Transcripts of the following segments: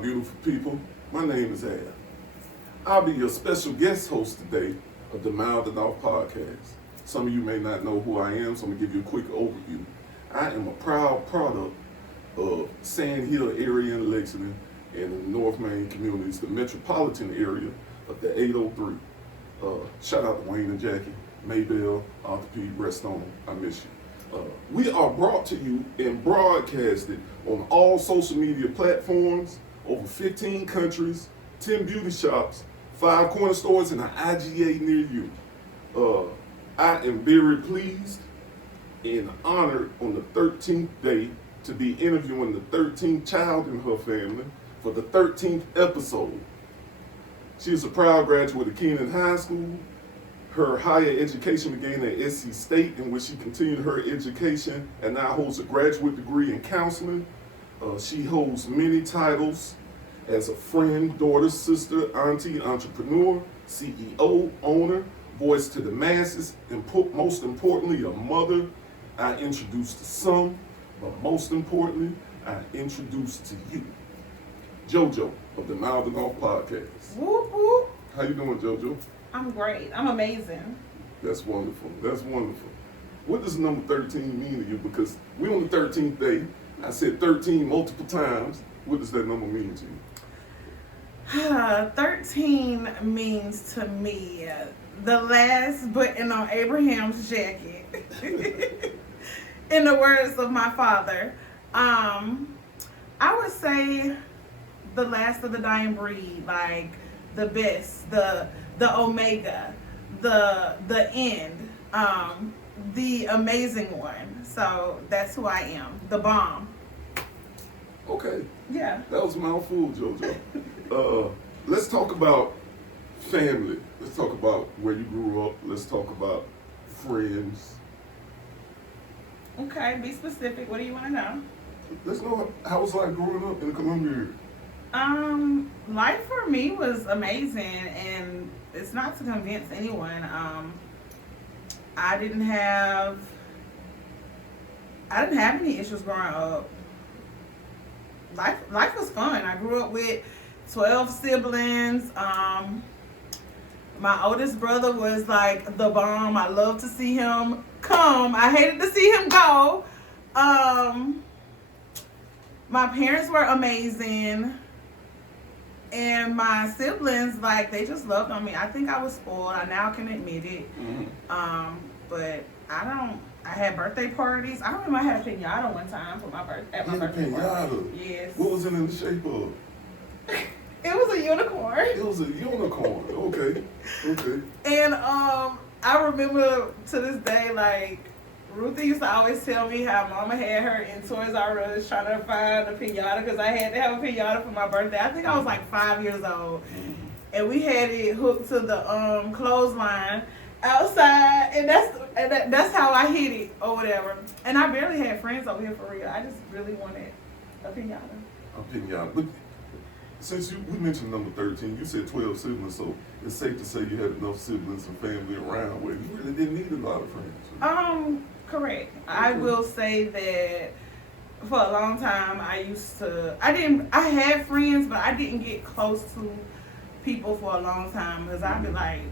beautiful people. My name is Al. I'll be your special guest host today of the Mild and Off podcast. Some of you may not know who I am, so I'm going to give you a quick overview. I am a proud product of Sand Hill area in Lexington and the North Main communities, the metropolitan area of the 803. Shout out to Wayne and Jackie, Maybell, Orthopedic, rest on them. I miss you. We are brought to you and broadcasted on all social media platforms, over 15 countries, 10 beauty shops, 5 corner stores, and an IGA near you. I am very pleased and honored on the 13th day to be interviewing the 13th child in her family for the 13th episode. She is a proud graduate of Keenan High School. Her higher education began at SC State, in which she continued her education and now holds a graduate degree in counseling. She holds many titles as a friend, daughter, sister, auntie, entrepreneur, CEO, owner, voice to the masses, and most importantly, a mother. I introduced to some, but most importantly, I introduced to you, JoJo of the Mild and Off podcast. Whoop, whoop. How you doing, JoJo? I'm great. I'm amazing. That's wonderful. That's wonderful. What does number 13 mean to you? Because we're on the 13th day. I said 13 multiple times. What does that number mean to you? 13 means to me the last button on Abraham's jacket. In the words of my father, I would say the last of the dying breed, like the best, the omega, the end, the amazing one. So that's who I am, the bomb. Okay. Yeah. That was a mouthful, JoJo. Let's talk about family. Let's talk about where you grew up. Let's talk about friends. Okay, be specific. What do you want to know? Let's know how it's like growing up in the Columbia area. Life for me was amazing, and it's not to convince anyone. I didn't have any issues growing up. Life was fun. I grew up with 12 siblings. My oldest brother was like the bomb. I loved to see him come. I hated to see him go. My parents were amazing. And my siblings, like, they just loved on me. I think I was spoiled. I now can admit it. Mm-hmm. But I had birthday parties. I remember I had a pinata one time for my birthday. At my birthday party. Yes. What was it in the shape of? It was a unicorn. It was a unicorn. Okay. And I remember to this day, like, Ruthie used to always tell me how Mama had her in Toys R Us trying to find a pinata because I had to have a pinata for my birthday. I think I was like 5 years old, and we had it hooked to the clothesline outside, and that's how I hit it or whatever. And I barely had friends over here for real. I just really wanted a pinata. A pinata, but since we mentioned number 13, you said 12 siblings, so it's safe to say you had enough siblings and family around where you really didn't need a lot of friends. Correct. Okay. I will say that for a long time I had friends, but I didn't get close to people for a long time because I'd be like,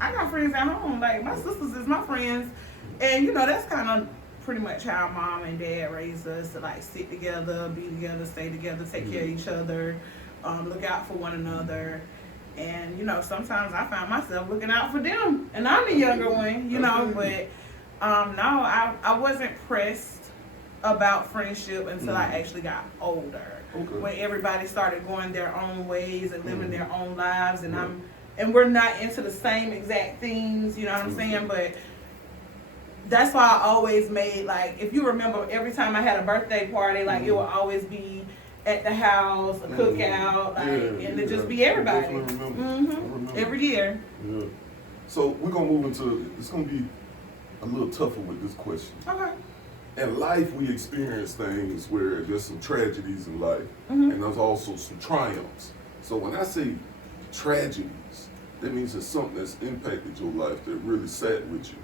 I got friends at home, like my sisters is my friends, and that's kind of pretty much how mom and dad raised us, to like sit together, be together, stay together, take care of each other, look out for one another. And sometimes I found myself looking out for them, and I'm the younger one, but no, I wasn't pressed about friendship until I actually got older. Okay. When everybody started going their own ways and living their own lives, and we're not into the same exact things, you know what I'm saying? But that's why I always made, like, if you remember, every time I had a birthday party, like, it would always be at the house, a cookout, and it just be everybody. I remember. Every year. Yeah. So we're gonna move into, it's gonna be a little tougher with this question. Okay. In life, we experience things where there's some tragedies in life, and there's also some triumphs. So when I say tragedies, that means it's something that's impacted your life that really sat with you.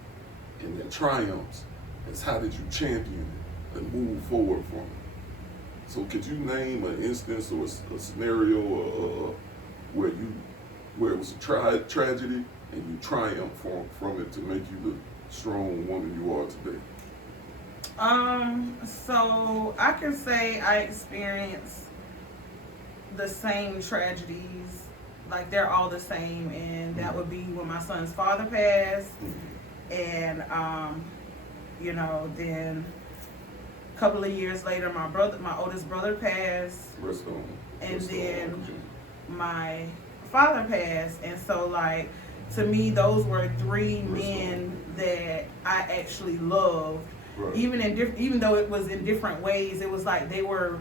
And then triumphs is how did you champion it and move forward from it. So could you name an instance or a scenario where it was a tragedy and you triumphed from it to make you the strong woman you are today? So I can say I experienced the same tragedies, like they're all the same, and that would be when my son's father passed, and then a couple of years later, my oldest brother passed, and then my father passed, and so like to me, those were three men that I actually loved. Right. Even though it was in different ways, it was like they were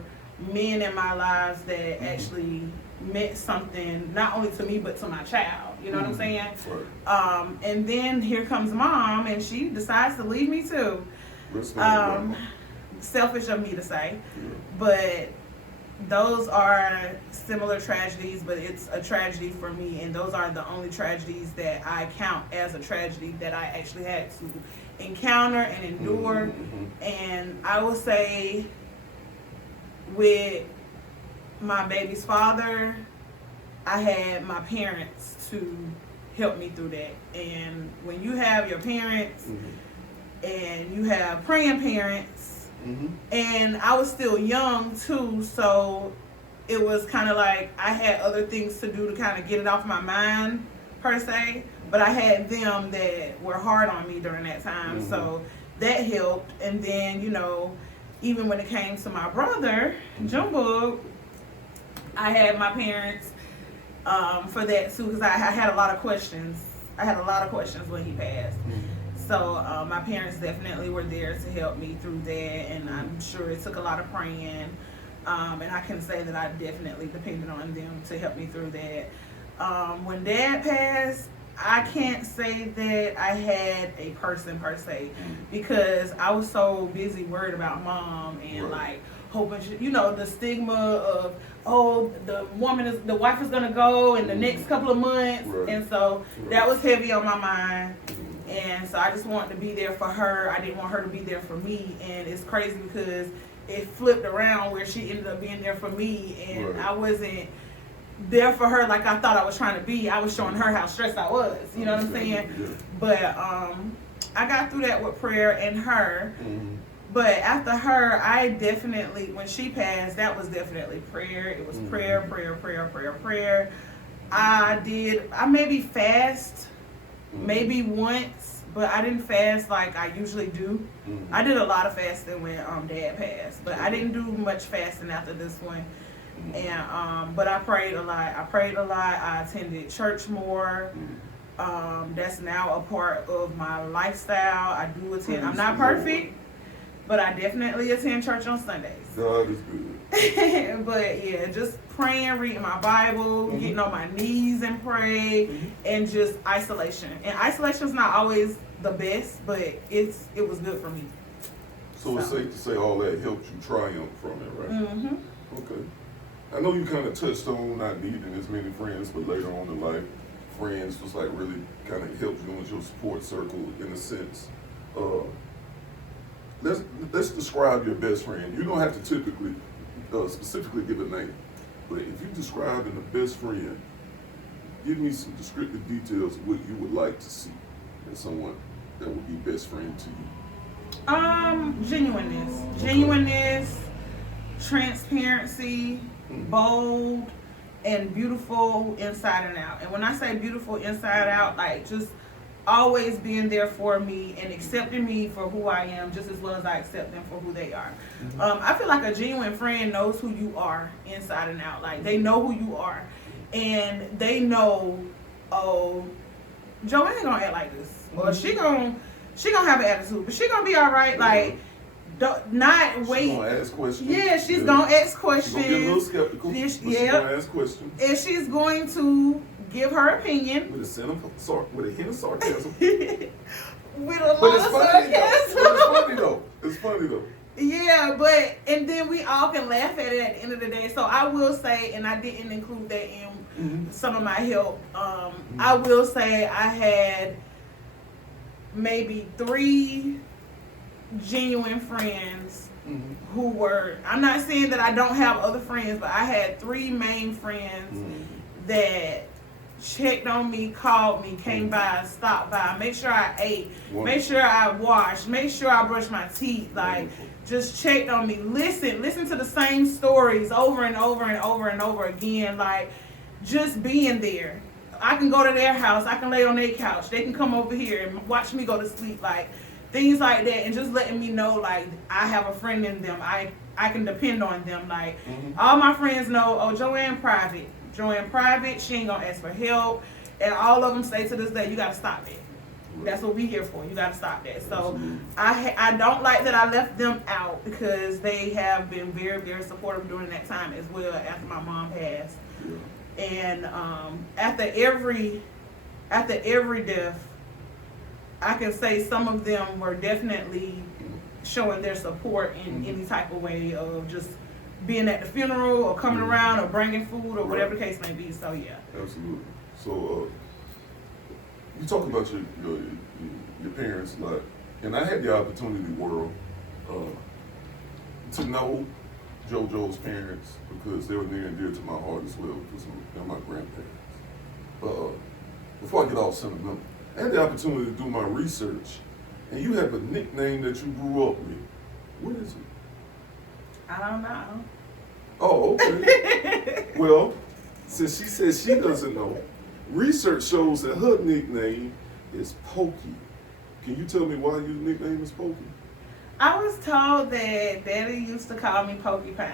men in my lives that actually meant something not only to me but to my child. You know what I'm saying? Right. And then here comes mom, and she decides to leave me too. Selfish of me to say, but those are similar tragedies, but it's a tragedy for me, and those are the only tragedies that I count as a tragedy that I actually had to encounter and endure. And I will say with my baby's father, I had my parents to help me through that. And when you have your parents and you have praying parents, and I was still young too, so it was kind of like I had other things to do to kind of get it off my mind per se, but I had them that were hard on me during that time, so that helped. And then even when it came to my brother Junebug, I had my parents for that too, because I had a lot of questions. I had a lot of questions when he passed. So my parents definitely were there to help me through that, and I'm sure it took a lot of praying. And I can say that I definitely depended on them to help me through that. When Dad passed, I can't say that I had a person per se, because I was so busy worried about Mom and like hoping the stigma of the wife is gonna go in the next couple of months, and so that was heavy on my mind. And so I just wanted to be there for her. I didn't want her to be there for me. And it's crazy because it flipped around where she ended up being there for me, and I wasn't there for her like I thought I was trying to be. I was showing her how stressed I was. You know what I'm saying? But I got through that with prayer and her. But after her, I definitely, when she passed, that was definitely prayer. It was prayer. I maybe fast maybe once, but I didn't fast like I usually do. I did a lot of fasting when Dad passed, but I didn't do much fasting after this one. And but I prayed a lot. I attended church more. That's now a part of my lifestyle. I do attend. I'm not perfect, but I definitely attend church on Sundays. God is good. But yeah, just praying, reading my Bible, getting on my knees and pray, and just isolation. And isolation is not always the best, but it was good for me. So it's safe to say all that helped you triumph from it, right? Okay. I know you kind of touched on not needing as many friends, but later on in life, friends was like really kind of helped you with your support circle in a sense. Let's describe your best friend. You don't have to typically specifically give a name, but if you describe in the best friend, give me some descriptive details of what you would like to see in someone that would be best friend to you. Genuineness, transparency, bold, and beautiful inside and out. And when I say beautiful inside out, like just always being there for me and accepting me for who I am just as well as I accept them for who they are. I feel like a genuine friend knows who you are inside and out. Like they know who you are, and they know, oh, Joanne gonna act like this, or she gonna have an attitude, but she gonna be all right. Like not wait. She's gonna ask questions. Yeah, she's gonna ask questions. She's gonna get a little skeptical. But she's gonna ask questions. And she's going to give her opinion with a hint of sarcasm. With a lot of sarcasm. It's funny though. Yeah, and then we all can laugh at it at the end of the day. So I will say, and I didn't include that in some of my help. I will say I had maybe 3 genuine friends who were, I'm not saying that I don't have other friends, but I had 3 main friends that checked on me, called me, came by, stopped by, make sure I ate, make sure I washed, make sure I brushed my teeth, like just checked on me. Listen to the same stories over and over and over and over again, like just being there. I can go to their house, I can lay on their couch, they can come over here and watch me go to sleep, like things like that, and just letting me know like I have a friend in them. I can depend on them. Like all my friends know, oh, Joanne private, she ain't gonna ask for help, and all of them say to this day, you gotta stop it. That's what we here for. You gotta stop that. So I don't like that I left them out, because they have been very, very supportive during that time as well after my mom passed. And after every death, I can say some of them were definitely showing their support in any type of way of just being at the funeral or coming around or bringing food or whatever the case may be. So yeah. Absolutely. So you talk about your parents a lot, and I had the opportunity, World, to know JoJo's parents, because they were near and dear to my heart as well, because they're my grandparents. Before I get all sentimental, I had the opportunity to do my research, and you have a nickname that you grew up with. What is it? I don't know. Oh, okay. Well, since she says she doesn't know, research shows that her nickname is Pokey. Can you tell me why your nickname is Pokey? I was told that Daddy used to call me Porcupine.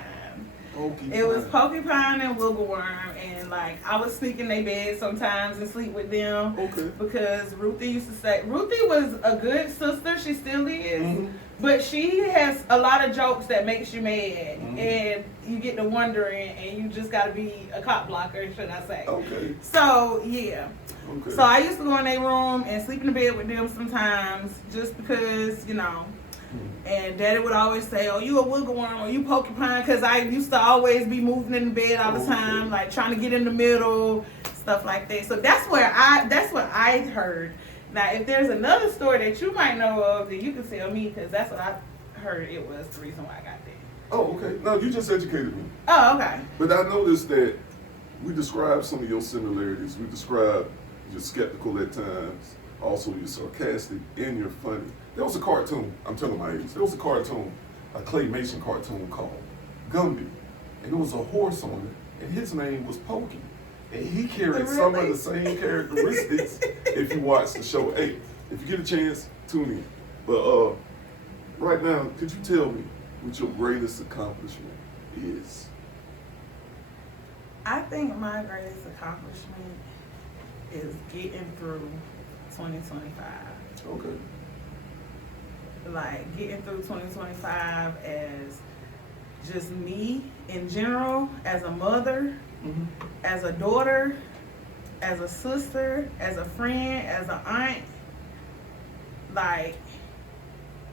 It was Porcupine and Wiggleworm, and like I would sneak in their bed sometimes and sleep with them. Okay. Because Ruthie used to say, Ruthie was a good sister, she still is, but she has a lot of jokes that makes you mad, and you get to wondering, and you just got to be a cop blocker, should I say. Okay. So yeah. Okay. So I used to go in their room and sleep in the bed with them sometimes, just because, you know. And Daddy would always say, oh, you a Wiggleworm or you Porcupine, because I used to always be moving in the bed all the time, like trying to get in the middle, stuff like that. So that's what I heard. Now, if there's another story that you might know of, then you can tell me, because that's what I heard it was the reason why I got there. Oh, okay. No, you just educated me. Oh, okay. But I noticed that we described some of your similarities. We described you're skeptical at times. Also, you're sarcastic and you're funny. There was a cartoon, I'm telling my age, there was a cartoon, a claymation cartoon called Gumby. And there was a horse on it, and his name was Pokey. And he carried some of the same characteristics if you watch the show. Hey, if you get a chance, tune in. But right now, could you tell me what your greatest accomplishment is? I think my greatest accomplishment is getting through 2025. Okay. Like getting through 2025 as just me in general, as a mother, as a daughter, as a sister, as a friend, as an aunt, like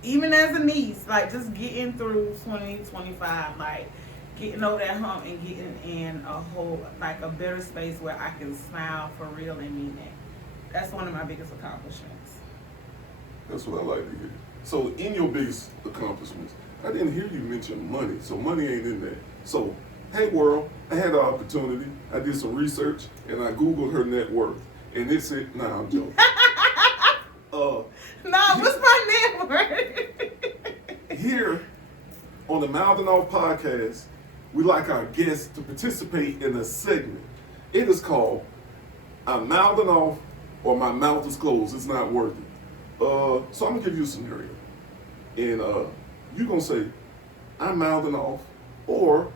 even as a niece, like just getting through 2025, like getting over that hump and getting in a whole, like a better space where I can smile for real and mean it. That's one of my biggest accomplishments. That's what I like to hear. So in your biggest accomplishments, I didn't hear you mention money, so money ain't in there. So, hey world, I had the opportunity, I did some research, and I Googled her net worth, and it said, nah, I'm joking. What's my net worth? Here, on the Mouthing Off podcast, we like our guests to participate in a segment. It is called, I'm mouthing off, or my mouth is closed, it's not worth it. So I'm gonna give you a scenario, and you're gonna say, I'm mouthing off, or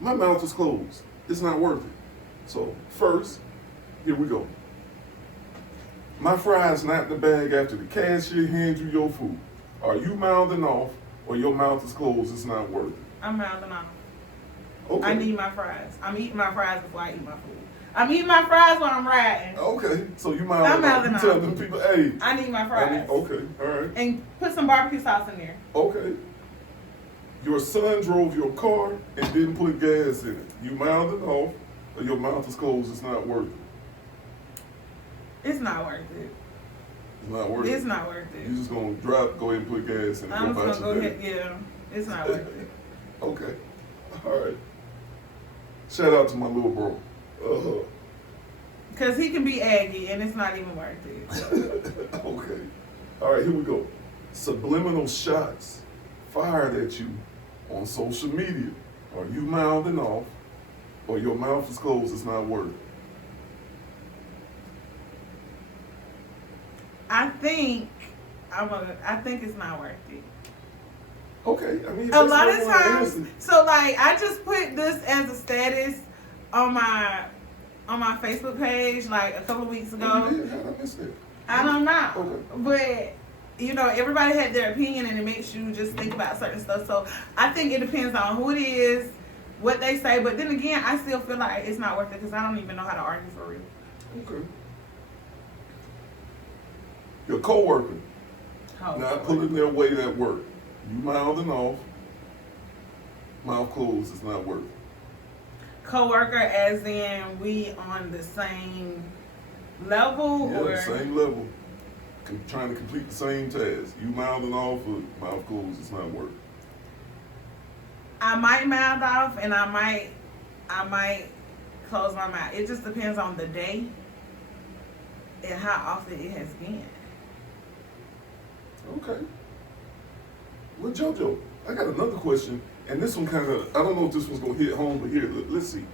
my mouth is closed, it's not worth it. So first, here we go. My fries not in the bag after the cashier hands you your food. Are you mouthing off, or your mouth is closed, it's not worth it? I'm mouthing off. Okay. I need my fries. I'm eating my fries before I eat my food. I'm eating my fries while I'm riding. Okay, so you mouthing off. You tell them people, hey. I need my fries. Okay, all right. And put some barbecue sauce in there. Okay. Your son drove your car and didn't put gas in it. You mouthing off, or your mouth is closed, it's not worth it. It's not worth it. It's not worth it. It's not worth it. You just gonna go ahead and put gas in it. I'm just gonna go ahead, yeah. It's not worth it. Okay. All right. Shout out to my little bro. Because he can be aggy and it's not even worth it. Okay. All right, here we go. Subliminal shots fired at you on social media. Are you mouthing off or your mouth is closed, it's not worth it? I think it's not worth it. Okay, I mean, A lot of that's times, not so like I just put this as a status on my Facebook page like a couple of weeks ago. Oh, you did? How did I miss that? I don't know, Okay. but you know, everybody had their opinion, and it makes you just think about certain stuff. So I think it depends on who it is, what they say. But then again, I still feel like it's not worth it because I don't even know how to argue for real. Okay. Your coworker Oh, not pulling their weight at work. You mouthing off, mouth closed, it's not worth it. Coworker, as in we on the same level, Yeah, or same level. Trying to complete the same task. You mouthing off or mouth closed, it's not worth it. I might mouth off and I might close my mouth. It just depends on the day and how often it has been. Okay. Well, JoJo, I got another question, and this one kind of, I don't know if this one's going to hit home, but here, let's see.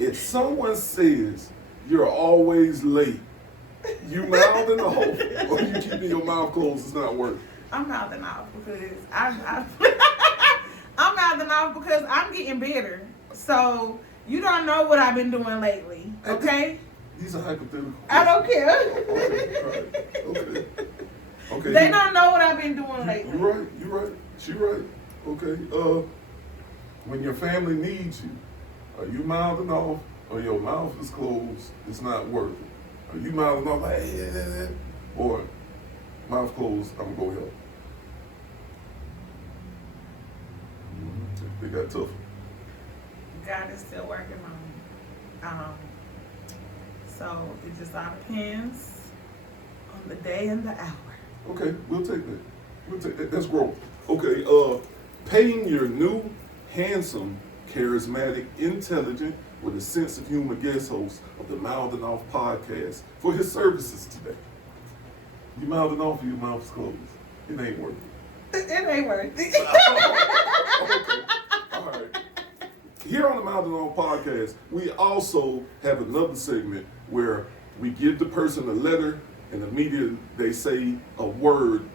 If someone says you're always late, you mouthing off or you keeping your mouth closed, it's not worth it. I'm mouthing off because I'm mouthing off because I'm getting better. So you don't know what I've been doing lately, okay? These are hypothetical I don't care. Okay. Okay. They don't know what I've been doing lately. You're right. She right. Okay. When your family needs you, are you mouthing off or your mouth is closed? It's not worth it. Are you mouthing off like, hey, or mouth closed? I'm gonna go help. They got tough. God is still working on me. So it just all depends on the day and the hour. Okay, we'll take that. That's growth. Okay, paying your new, handsome, charismatic, intelligent, with a sense of humor guest host of the Mouthing Off podcast for his services today. You mouthing off or your mouth's closed? It ain't worth it. It ain't worth it. Okay, all right. Here on the Mouthing Off podcast, we also have another segment where we give the person a letter and immediately they say a word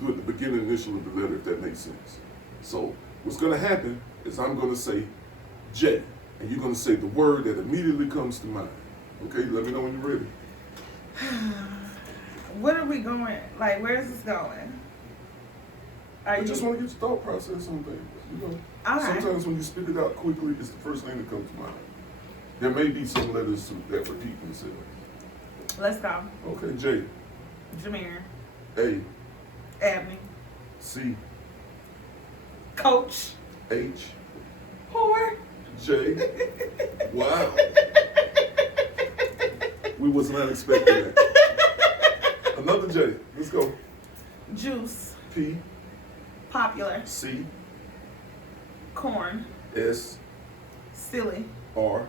with the beginning initial of the letter, if that makes sense. So what's going to happen is I'm going to say J, and you're going to say the word that immediately comes to mind. Okay, let me know when you're ready. What are we going? Like, where's this going? I just want to get your thought process on things. You know, All right. sometimes when you spit it out quickly, it's the first thing that comes to mind. There may be some letters that repeat themselves. Let's go. Okay, J, Jameer, A, Abney, C, Coach, H, Whore. J. Wow. We was not expecting that. Another J. Let's go. Juice, P, Popular, C, Corn, S, Silly, R,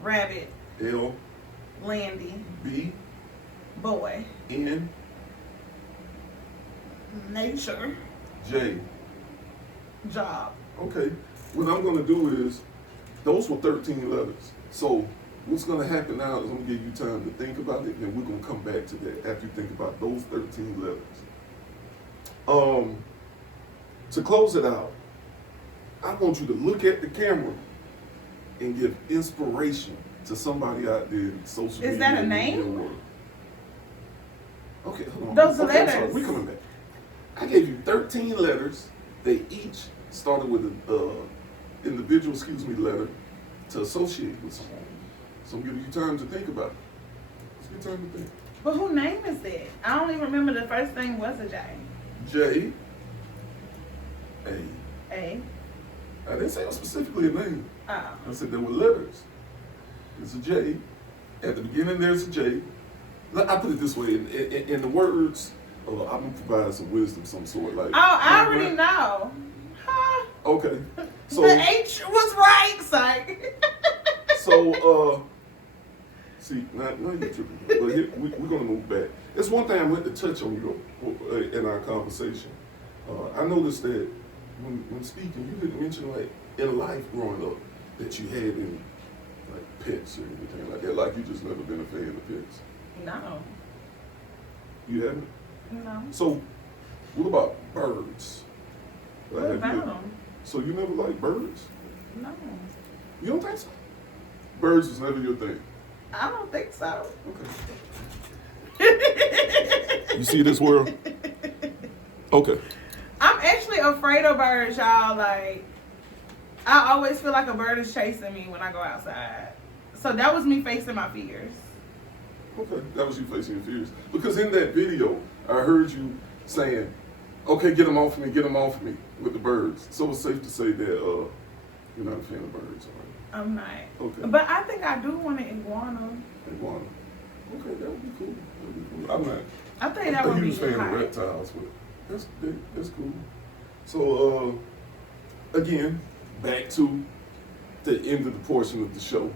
Rabbit, L, Landy, B, Boy, N, Nature, J. Job. Okay. What I'm going to do is, those were 13 letters. So what's going to happen now is I'm going to give you time to think about it, and then we're going to come back to that after you think about those 13 letters. To close it out, I want you to look at the camera and give inspiration to somebody out there in social media. Is that a and name? media world. Okay, hold on. Those are Okay, I'm sorry. letters. We're coming back. I gave you 13 letters. They each started with an individual, letter to associate with someone. So I'm giving you time to think about it. Let's get time to think. But who name is that? I don't even remember the first thing was a J. J, A. A. I didn't say specifically a name. Oh. I said there were letters. It's a J. At the beginning, there's a J. I put it this way: in the words I'm gonna provide some wisdom, some sort. Like, Oh, I already know. Huh? Okay, so The H was right, psych. see, now you're tripping. But here, we're gonna move back. It's one thing I went to touch on you in our conversation. I noticed that when speaking, you didn't mention like in life growing up that you had any like pets or anything like that. Like you just never been a fan of pets. No. You haven't? No. So, what about birds? Like, What have you about ever- them? So you never liked birds? No. You don't think so? Birds was never your thing. I don't think so. Okay. You see this world? Okay. I'm actually afraid of birds, y'all. Like, I always feel like a bird is chasing me when I go outside. So that was me facing my fears. Okay, that was you facing your fears. Because in that video, I heard you saying, okay, get them off me, with the birds. So it's safe to say that you're not a fan of birds, right? I'm not. Okay. But I think I do want an iguana. Iguana. Okay, that would be cool. I'm not I think that a would be huge fan of hot. reptiles, but that's cool. So, again, back to the end of the portion of the show.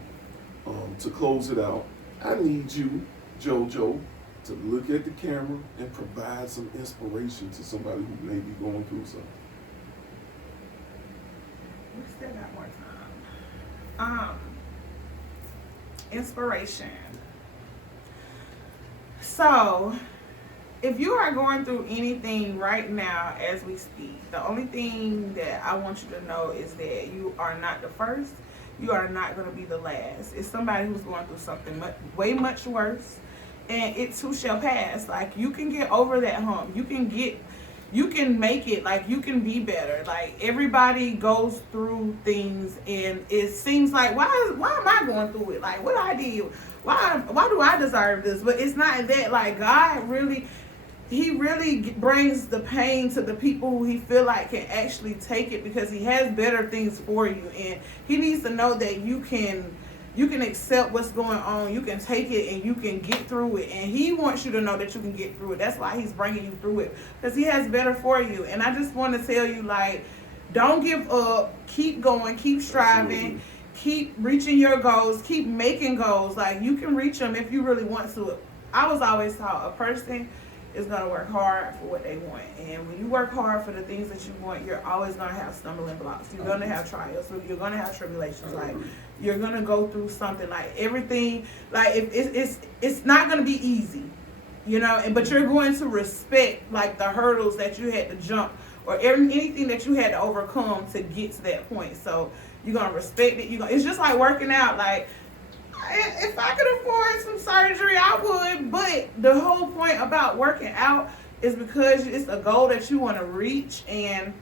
To close it out, I need you, JoJo, to look at the camera and provide some inspiration to somebody who may be going through something. We still got more time. Inspiration. So, if you are going through anything right now as we speak, the only thing that I want you to know is that you are not the first. You are not going to be the last. It's somebody who's going through something way much worse, and it too shall pass. Like, you can get over that hump. You can make it. Like, you can be better. Like, everybody goes through things, and it seems like, why am I going through it? Like, what I did? Why do I deserve this? But it's not that. Like, God really, He really brings the pain to the people who He feel like can actually take it, because He has better things for you, and He needs to know that you can accept what's going on. You can take it and you can get through it, and He wants you to know that you can get through it. That's why He's bringing you through it, because He has better for you. And I just want to tell you, like, don't give up. Keep going. Keep striving. Absolutely. Keep reaching your goals. Keep making goals. Like, you can reach them if you really want to. I was always taught a person is going to work hard for what they want. And when you work hard for the things that you want, you're always going to have stumbling blocks. You're going to have trials. You're going to have tribulations. Like, you're going to go through something. Like, everything, like, if it's not going to be easy, you know, but you're going to respect, like, the hurdles that you had to jump, or anything that you had to overcome to get to that point. So you're going to respect it. It's just like working out. Like, if I could afford some surgery, I would. But the whole point about working out is because it's a goal that you want to reach. And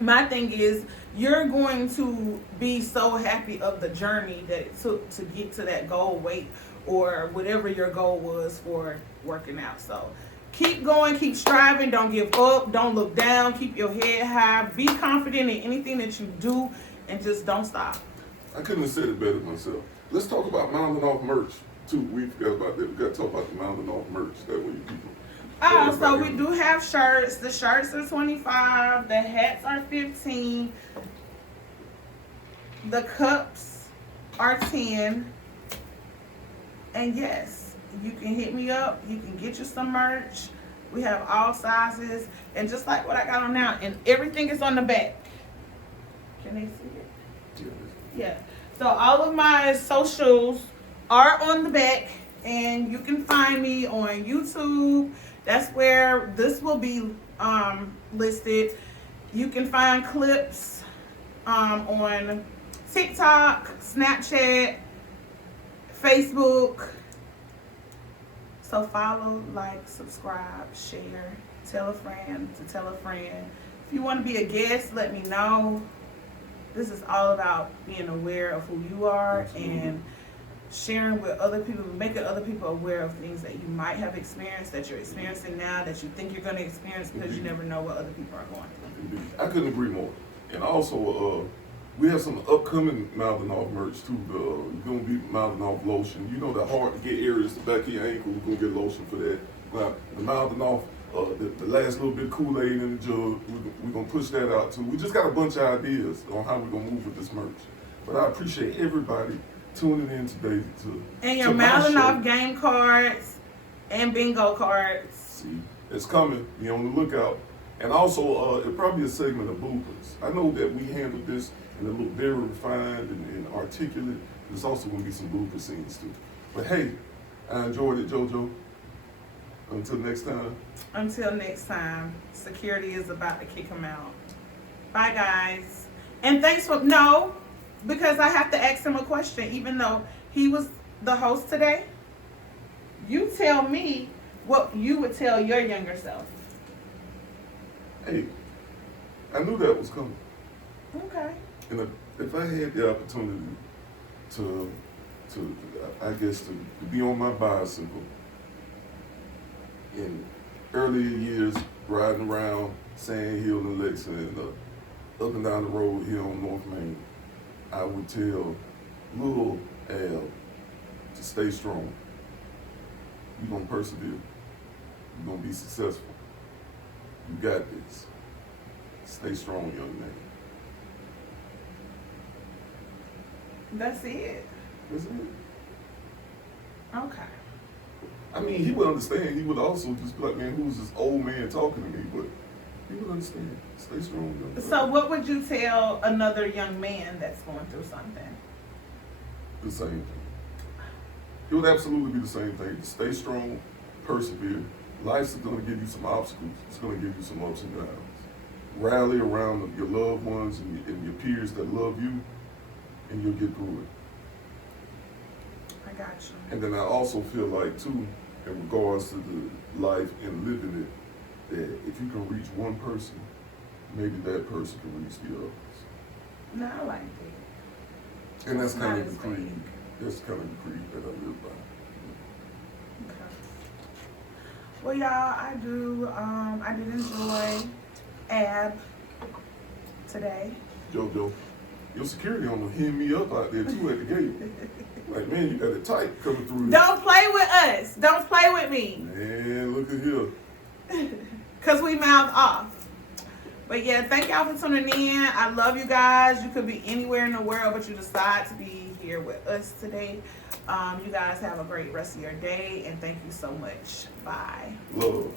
my thing is, you're going to be so happy of the journey that it took to get to that goal weight, or whatever your goal was for working out. So keep going, keep striving, don't give up, don't look down, keep your head high, be confident in anything that you do, and just don't stop. I couldn't have said it better myself. Let's talk about Mountain Off merch too. We forgot about that. We got to talk about the Mountain Off merch. That way you people. So we do have shirts. The shirts are $25. The hats are $15. The cups are $10. And yes, you can hit me up. You can get you some merch. We have all sizes, and just like what I got on now, and everything is on the back. Can they see it? Yeah. So all of my socials are on the back, and you can find me on YouTube. That's where this will be listed. You can find clips on TikTok, Snapchat, Facebook. So follow, like, subscribe, share, tell a friend to tell a friend. If you want to be a guest, let me know. This is all about being aware of who you are. Absolutely. And sharing with other people, making other people aware of things that you might have experienced, that you're experiencing now, that you think you're going to experience, because you never know what other people are going through. Indeed. I couldn't agree more. And also, we have some upcoming Mountain Off merch too. You're going to be Mountain Off lotion. You know, the hard to get areas, the back of your ankle, you're going to get lotion for that. Now, the Mountain Off the last little bit of Kool-Aid in the jug. We're going to push that out too. We just got a bunch of ideas on how we're going to move with this merch. But I appreciate everybody tuning in today to And your to my mailing show. off game cards and bingo cards. See, it's coming. Be on the lookout. And also, it'll probably be a segment of bloopers. I know that we handled this and it looked very refined and articulate. There's also going to be some blooper scenes too. But hey, I enjoyed it, JoJo. Until next time. Until next time, security is about to kick him out. Bye, guys. And thanks for, no, because I have to ask him a question, even though he was the host today. You tell me what you would tell your younger self. Hey, I knew that was coming. Okay. And if I had the opportunity to I guess, to be on my bicycle in earlier years, riding around Sand Hill and Lexington, up and down the road here on North Main, I would tell little Al to stay strong. You're gonna persevere. You're gonna be successful. You got this. Stay strong, young man. That's it. That's it. Okay. I mean, he would understand. He would also just be like, man, who's this old man talking to me? But he would understand. Stay strong, young man. So what would you tell another young man that's going through something? The same thing. It would absolutely be the same thing. Stay strong, persevere. Life's going to give you some obstacles. It's going to give you some ups and downs. Rally around your loved ones and your peers that love you, and you'll get through it. I got you. And then I also feel like, too, in regards to the life and living it, that if you can reach one person, maybe that person can reach the others. No, I like it. And that's It's kind not of the as creed. vague. That's kind of the creed that I live by. Okay. Well, y'all, I did enjoy AB today. JoJo, your security almost hitting me up out there too at the gate. Like, man, you got it tight coming through. Don't play with us. Don't play with me. Man, look at here. Because we mouth off. But yeah, thank y'all for tuning in. I love you guys. You could be anywhere in the world, but you decide to be here with us today. You guys have a great rest of your day, and thank you so much. Bye. Love.